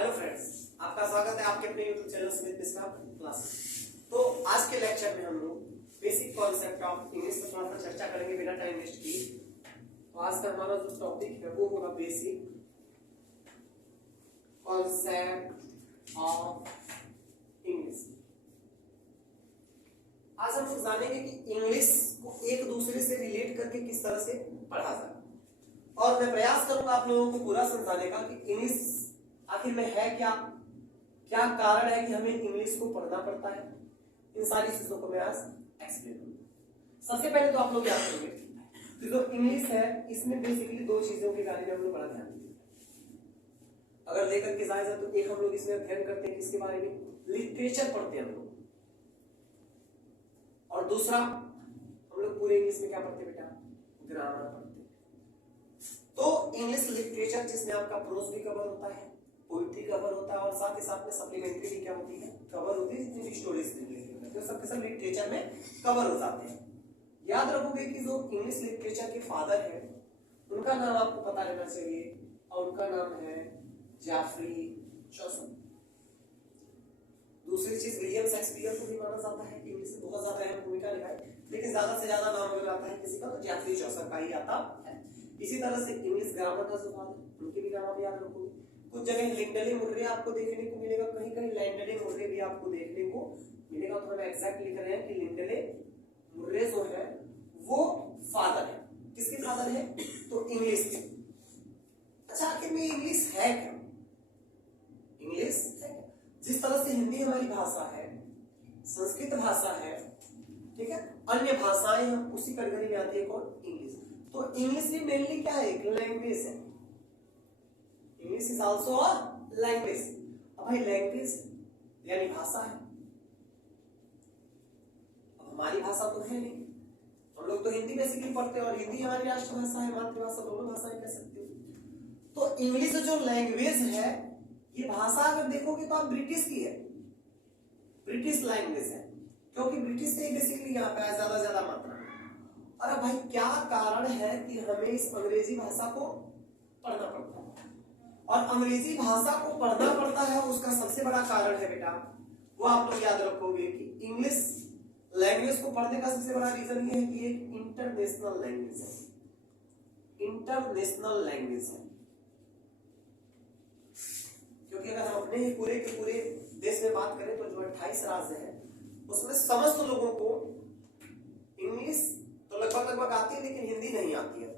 Hello friends, आपका स्वागत है आपके अपने YouTube channel Smith Mishra class. तो आज के लेक्चर में हम लोग बेसिक कॉन्सेप्ट ऑफ इंग्लिश पर थोड़ा सा चर्चा करेंगे बिना टाइम वेस्ट किए। तो आज का हमारा जो टॉपिक है वो होगा बेसिक कॉन्सेप्ट ऑफ इंग्लिश। आज हम लोग जानेंगे कि इंग्लिश को एक दूसरे से रिलेट करके किस तरह से पढ़ा जाए, और मैं प्रयास करूंगा आप लोगों को पूरा समझाने का कि इंग्लिश आखिर में है क्या, क्या कारण है कि हमें इंग्लिश को पढ़ना पड़ता है। इन सारी चीजों को मैं आज एक्सप्लेन करूंगा। सबसे पहले तो आप लोग क्या करोगे, तो जो इंग्लिश है इसमें बेसिकली दो चीजों के बारे में हम लोग बड़ा ध्यान देंगे। अगर लेकर के जाए तो एक हम लोग इसमें अध्ययन करते हैं किसके बारे में, लिटरेचर पढ़ते हैं हम लोग, और दूसरा हम लोग पूरे इंग्लिश में क्या पढ़ते हैं बेटा, ग्रामर पढ़ते हैं। तो इंग्लिश लिटरेचर जिसमें आपका प्रोज भी कवर होता है, पोइट्री कवर होता है, और साथ ही साथ में सप्लीमेंट्री भी क्या होती है, कवर होती है, जितनी भी स्टोरीज रिलेटेड है तो सबके सब लिटरेचर में कवर हो जाते हैं। याद रखोगे कि जो इंग्लिश लिटरेचर के फादर है उनका नाम आपको पता रहना चाहिए, और उनका नाम है जेफरी चॉसर। दूसरी चीज विलियम शेक्सपियर को भी माना जाता है कि इंग्लिश में बहुत ज्यादा अहम भूमिका निभाई, लेकिन ज्यादा से ज्यादा नाम अगर आता है किसी का तो जेफरी चॉसर का ही आता है। इसी तरह से इंग्लिश ग्रामर का जो फादर उनके भी नाम आप याद रखोगे। कुछ जगह लिंडले मुर्रे आपको देखने को मिलेगा, कहीं कहीं लैंडले मुर्रे भी आपको देखने को मिलेगा। तो हम एग्जैक्ट लिख रहे हैं कि लिंडले मुर्रे जो है वो फादर है। किसके फादर है, तो इंग्लिश के। अच्छा, आखिर में इंग्लिश है क्या, इंग्लिश है क्या? जिस तरह से हिंदी हमारी भाषा है, संस्कृत भाषा है, ठीक है, अन्य भाषाएं हम उसी कैटेगरी में आती है कौन, इंग्लिश। तो इंग्लिश भी मेनली क्या है, एक लैंग्वेज है। English is also a language. अब भाई लैंग्वेज यानी भाषा है, अब हमारी भाषा तो है नहीं, हम लोग तो हिंदी बेसिकली पढ़ते हैं, और हिंदी हमारी राष्ट्रभाषा है, मातृभाषा, दोनों भाषाएं कह सकते हो। तो इंग्लिश जो लैंग्वेज है, ये भाषा अगर देखोगे तो आप ब्रिटिश की है, ब्रिटिश लैंग्वेज है, क्योंकि ब्रिटिश से बेसिकली यहाँ पे ज्यादा मात्रा में। और अब भाई क्या कारण है कि हमें इस अंग्रेजी भाषा को पढ़ना पड़ता है, और अंग्रेजी भाषा को पढ़ना पड़ता है, उसका सबसे बड़ा कारण है बेटा, वो आप लोग याद रखोगे कि इंग्लिश लैंग्वेज को पढ़ने का सबसे बड़ा रीजन ये है कि एक इंटरनेशनल लैंग्वेज है, इंटरनेशनल लैंग्वेज है। क्योंकि अगर हम अपने ही पूरे के पूरे देश में बात करें तो जो 28 राज्य है उसमें समस्त लोगों को इंग्लिश तो लगभग आती है, लेकिन हिंदी नहीं आती है।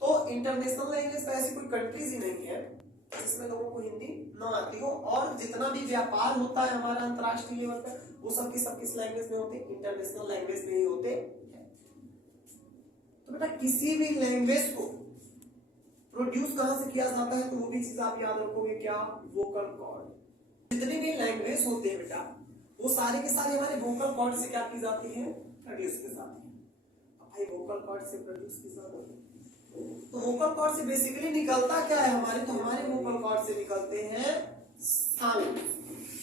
तो इंटरनेशनल लैंग्वेज का ऐसी कोई कंट्रीज ही नहीं है जिसमें लोगों को हिंदी न आती हो, और जितना भी व्यापार होता है हमारा अंतरराष्ट्रीय लेवल पर वो सब किस लैंग्वेज में होते हैं, इंटरनेशनल लैंग्वेज में ही होते हैं। तो बेटा किसी भी लैंग्वेज को प्रोड्यूस कहां से किया जाता है, तो वो भी चीज आप याद रखोगे, क्या, वोकल कॉर्ड। जितने भी लैंग्वेज होते हैं बेटा वो सारे के सारे हमारे वोकल कॉर्ड से क्या की जाती है, प्रोड्यूस की जाती है। अब भाई वोकल कॉर्ड से प्रोड्यूस की जाती है, तो वोकल कॉर्ड से बेसिकली निकलता क्या है हमारे, तो हमारे वोकल कॉर्ड से निकलते हैं साउंड,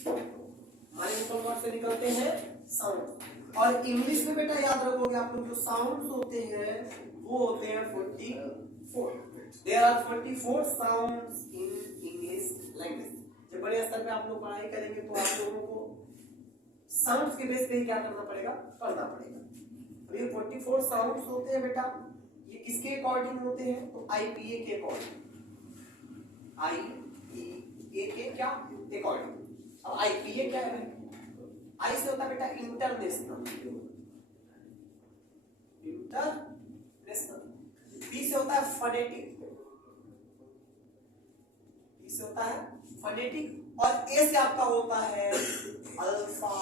हमारे वोकल कॉर्ड से निकलते हैं साउंड। और इंग्लिश में बेटा याद रखोगे आप लोग, जो साउंड्स होते हैं वो होते हैं 44। There are 44 sounds in English language. जब बड़े स्तर पे आप लोग पढ़ाई करेंगे तो आप लोगों को साउंड्स के बेस पे क्या करना पड़ेगा, पढ़ना पड़ेगा। अब ये 44 साउंड्स होते हैं बेटा, ये किसके अकॉर्डिंग होते हैं, तो आईपीए के अकॉर्डिंग, आईपीए के क्या अकॉर्डिंग। अब आईपीए क्या है, आई से होता है बेटा इंटरनेशनल, इंटरनेशनल। पी से होता है फोनेटिक, पी से होता है फोनेटिक, और ए से आपका होता है अल्फा।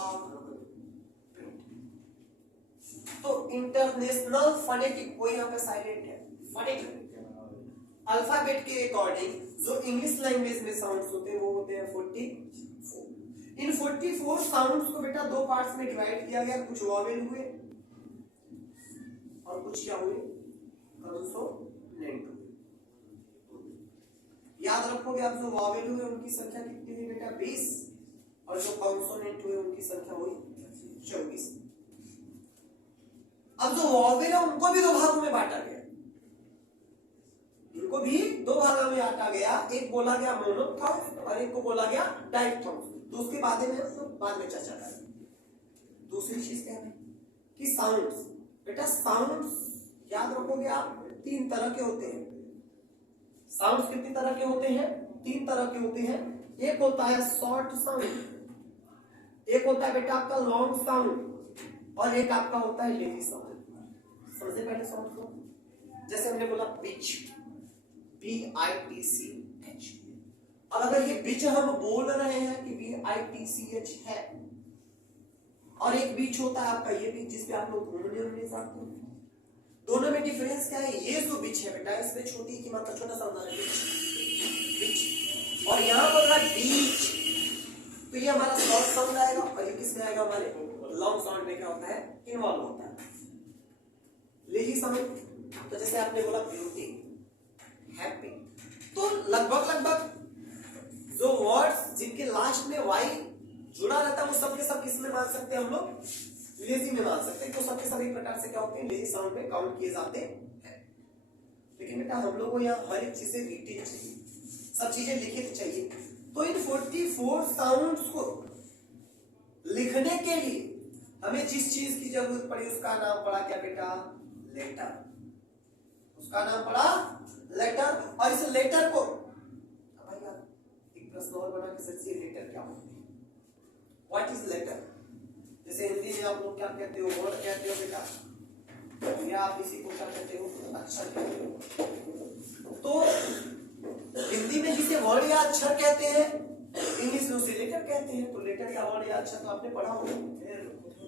तो इंटरनेशनल फोनेटिक, वो यहाँ पे साइलेंट है, फोनेटिक। अल्फाबेट के अकॉर्डिंग जो इंग्लिश लैंग्वेज में साउंड्स होते हैं वो होते हैं 44। इन 44 साउंड्स को बेटा दो पार्ट्स में डिवाइड किया गया, कुछ वॉवेल हुए और कुछ क्या हुए, कंसोनेंट हुए। याद रखोगे आप, जो वॉवेल हुए उनकी संख्या कितनी हुई बेटा, 20, और जो कंसोनेंट हुए उनकी संख्या हुई 24। अब जो वॉवेल है उनको भी दो भागों में बांटा गया, इनको भी दो भागों में बांटा गया, एक बोला गया मोनोप्थॉन्ग्स और एक को बोला गया डायप्थॉन्ग्स। तो उसके बारे में हम लोग बाद में चर्चा करेंगे। दूसरी चीज क्या है कि साउंड्स। बेटा साउंड्स याद रखोगे आप, तीन तरह के होते हैं। साउंड्स कितनी तरह के होते हैं? तीन तरह के होते हैं। एक होता है शॉर्ट साउंड, एक होता है बेटा आपका लॉन्ग साउंड, और एक आपका होता है लेजी साउंड। समझे पहले साउंड को? जैसे हमने बोला बिच, BITCH। और अगर ये बिच हम बोल रहे हैं कि BITCH है, और एक बीच होता है आपका ये बीच जिसपे आप लोग घूमने जाते हैं, दोनों में डिफरेंस क्या है? ये जो बीच है बेटा इसमें छोटी की मात्रा छोटा सा होता है बीच, और यहाँ पर बीच, तो ये हमारा शॉर्ट साउंड आएगा, और ये किसमें आएगा? हमारे लॉन्ग साउंड में क्या होता है? इन्वॉल्व होता है। लेजी साउंड तो जैसे आपने बोला ब्यूटी, हैप्पी, तो लगभग जो वर्ड्स जिनके लास्ट में वाई जुड़ा रहता है वो सब के सब किसमें मान सकते हैं हम लोग? लेजी में मान सकते हैं। तो सबके सब एक प्रकार से क्या होते हैं? लेजी साउंड में काउंट किए जाते हैं। लेकिन बेटा हम लोग को यहाँ हर एक चीजें रिटेन चाहिए, सब चीजें लिखित चाहिए। तो इन 44 साउंड्स को लिखने के लिए हमें जिस चीज की जरूरत पड़ी उसका नाम पड़ा क्या बेटा? लेटर। उसका नाम पड़ा लेटर। और इस लेटर को भाई यार एक प्रश्न और बना के सोचिए, लेटर क्या होते हैं? What is letter? जैसे हिंदी में आप लोग क्या कहते हो? वर्ड कहते हो बेटा, या आप इसी को क्या कहते हो? अक्षर कहते हो। तो हिंदी में जिसे वर्ड या अक्षर कहते हैं, इंग्लिश में उसे लेटर कहते हैं। तो लेटर या वर्ड या अक्षर तो आपने पढ़ा होगा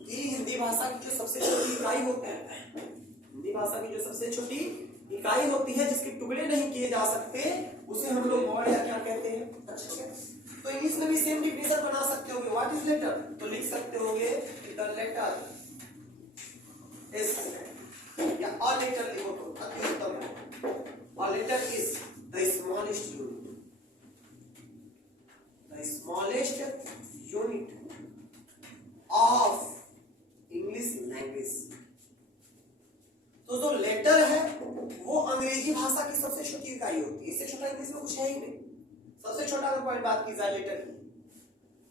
कि हिंदी भाषा की जो सबसे छोटी इकाई होता है, हिंदी भाषा की जो सबसे छोटी इकाई होती है जिसके टुकड़े नहीं किए जा सकते, उसे हम लोग वर्ड या क्या कहते हैं? अक्षर। तो इंग्लिश में भी सेम डिफिनेशन बना सकते होगे। What is letter? तो लिख सकते होगे द लेटर इज, या अ लेटर लिखो तो अति उत्तम है। A letter is the smallest unit, the smallest unit of English language. तो जो लेटर है वो अंग्रेजी भाषा की सबसे छोटी इकाई होती है। इससे छोटा इंग्लिश में कुछ है ही नहीं। सबसे छोटा अगर पॉइंट बात की जाए लेटर की।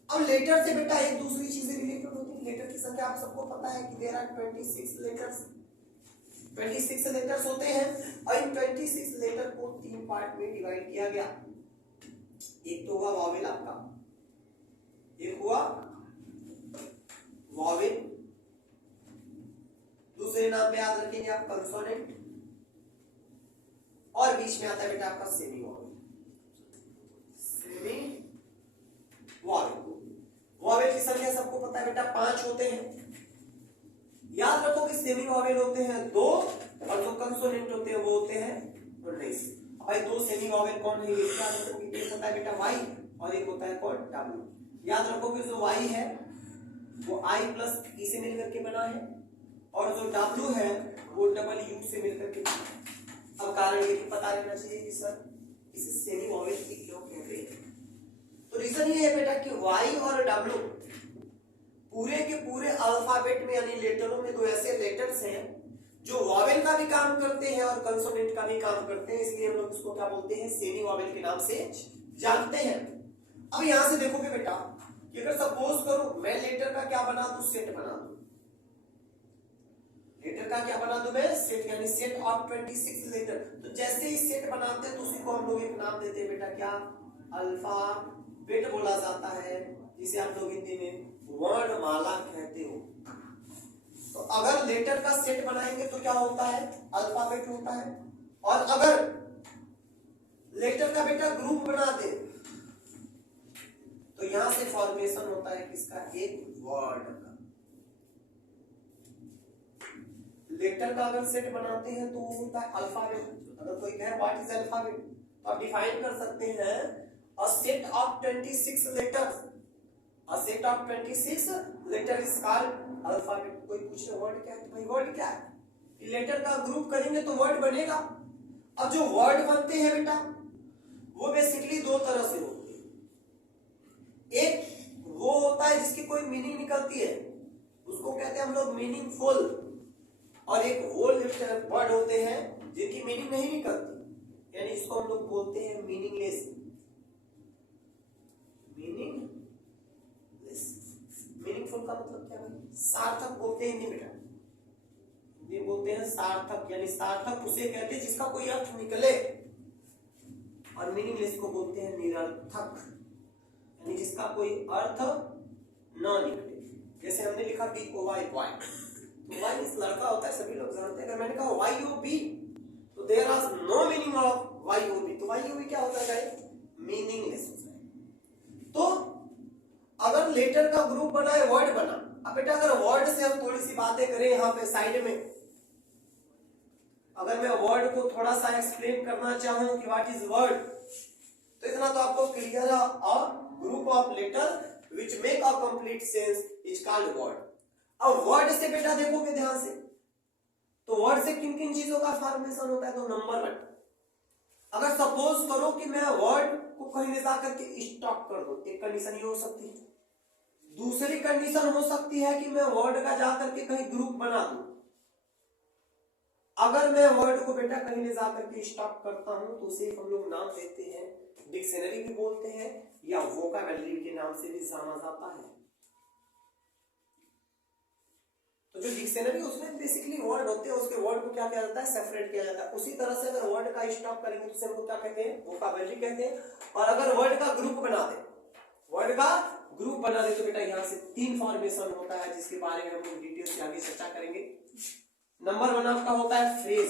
अब लेटर से बेटा एक दूसरी चीजें रिलेटेड होती है। लेटर की संख्या आप सबको पता है कि देयर आर 26 लेटर्स, 26 लेटर्स होते हैं। और इन 26 लेटर को तीन पार्ट में डिवाइड किया गया। एक तो हुआ वॉवेल आपका, एक हुआ वॉवेल, दूसरे नाम पे याद रखेंगे आप कंसोनेंट, और बीच में आता है बेटा आपका semi vowel. Semi vowel, vowel की संख्या सबको पता है बेटा 5 होते हैं। याद रखो कि सेमी वॉवेल होते हैं 2, और जो कंसोनेंट होते हैं वो होते हैं 19। भाई 2 सेमी वॉवेल कौन है? याद रखो कि एक होता है बेटा वाई और एक होता है कौन? डब्ल्यू। याद रखो कि जो वाई है वो आई प्लस ई से मिलकर के बना है, और जो डब्ल्यू है वो डबल यू से मिलकर के बना है। अब कारण ये भी पता रहना चाहिए कि सर इसे सेमी वॉवेल की क्यों कहते हैं। तो रीजन ये है बेटा कि वाई और डब्ल्यू पूरे के पूरे अल्फाबेट में यानी लेटरों में 2 ऐसे लेटर्स हैं जो वॉवेल का भी काम करते हैं और कंसोनेंट का भी काम करते हैं। इसलिए हम लोग इसको क्या बोलते हैं? सेमी वॉवेल के नाम से जानते हैं। अब यहां से देखोगे बेटा कि अगर सपोज करो मैं लेटर का क्या बना दूं? सेट बना दूं। लेटर का क्या बना दूं मैं? सेट, यानी सेट ऑफ 26 लेटर। तो जैसे ही सेट बनाते हैं तो उसी को हम लोग एक नाम देते हैं बेटा, क्या? अल्फाबेट बोला जाता है, जिसे आप लोग हिंदी में वर्णमाला कहते हो। तो अगर लेटर का सेट बनाएंगे तो क्या होता है? अल्फाबेट होता है। और अगर लेटर का बेटा ग्रुप बना दे तो यहां से फॉर्मेशन होता है किसका? एक वर्ड का। लेटर का अगर सेट बनाते हैं तो वो होता है अल्फाबेट। अगर कोई कहे व्हाट इज अल्फाबेट तो आप डिफाइन कर सकते हैं a set of 26 letters, a set of 26 letter is called alphabet. कोई पूछ रहा वर्ड क्या है? तो भाई वर्ड क्या है? लेटर का ग्रुप करेंगे तो वर्ड बनेगा। अब जो वर्ड बनते हैं बेटा वो बेसिकली 2 तरह से होते हैं। एक वो होता है जिसकी कोई मीनिंग निकलती है, उसको कहते हैं हम लोग मीनिंगफुल, और एक वो वर्ड होते हैं जिनकी मीनिंग नहीं निकलती। यानी इसको हम लोग बोलते हैं मीनिंगलेस। मीनिंगलेस, मीनिंगफुल का मतलब क्या भाई? सार्थक बोलते हैं हिंदी बेटा, हिंदी बोलते हैं सार्थक, यानी सार्थक उसे कहते हैं जिसका कोई अर्थ निकले, और मीनिंगलेस को बोलते हैं निरर्थक, यानी जिसका कोई अर्थ न निकले। जैसे हमने लिखा BOY बॉय, तो वाई इस लड़का होता है, सभी लोग जानते हैं। अगर मैंने कहा YOB तो there are no meaning of YOB, तो YOB क्या होता है? मीनिंगलेस होता है। तो अगर लेटर का ग्रुप बना है, वर्ड बना, अब बेटा अगर वर्ड से हम थोड़ी सी बातें करें यहाँ पे साइड में, अगर मैं वर्ड को थोड़ा सा एक्सप्लेन करना चाहूं कि व्हाट इज वर्ड, तो इतना तो आपको क्लियर है। और group of letter which make a complete sense is called word। अब वर्ड से बेटा देखोगे ध्यान से, तो वर्ड से किन किन चीजों का फॉर्मेशन होता है? तो नंबर 1, अगर सपोज करो कि मैं वर्ड को कहीं ले जाकर के स्टॉक कर दूं, एक कंडीशन ये हो सकती है। दूसरी कंडीशन हो सकती है कि मैं वर्ड का जाकर के कहीं ग्रुप बना दूं। अगर मैं वर्ड को बेटा कहीं ले जाकर के स्टॉक करता हूं तो उसे हम लोग नाम देते हैं, डिक्शनरी भी बोलते हैं या वोकैबुलरी के नाम से भी जाना जाता है। तो जो डिक्शनरी उसमें बेसिकली वर्ड होते हैं, उसके वर्ड को क्या किया जाता है? सेपरेट किया जाता है। उसी तरह से अगर वर्ड का स्टॉक करेंगे तो हमको क्या कहते हैं? वोकैबुलरी कहते हैं। और अगर वर्ड का ग्रुप बना दे, वर्ड का ग्रुप बना दे तो बेटा यहाँ से 3 फॉर्मेशन होता है, जिसके बारे में हम लोग डिटेल से आगे चर्चा करेंगे। नंबर 1 आपका होता है फ्रेज,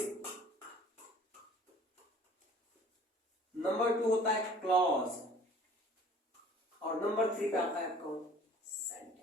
नंबर 2 होता है क्लॉज, और नंबर 3 पे आता है आपका सेंटेंस।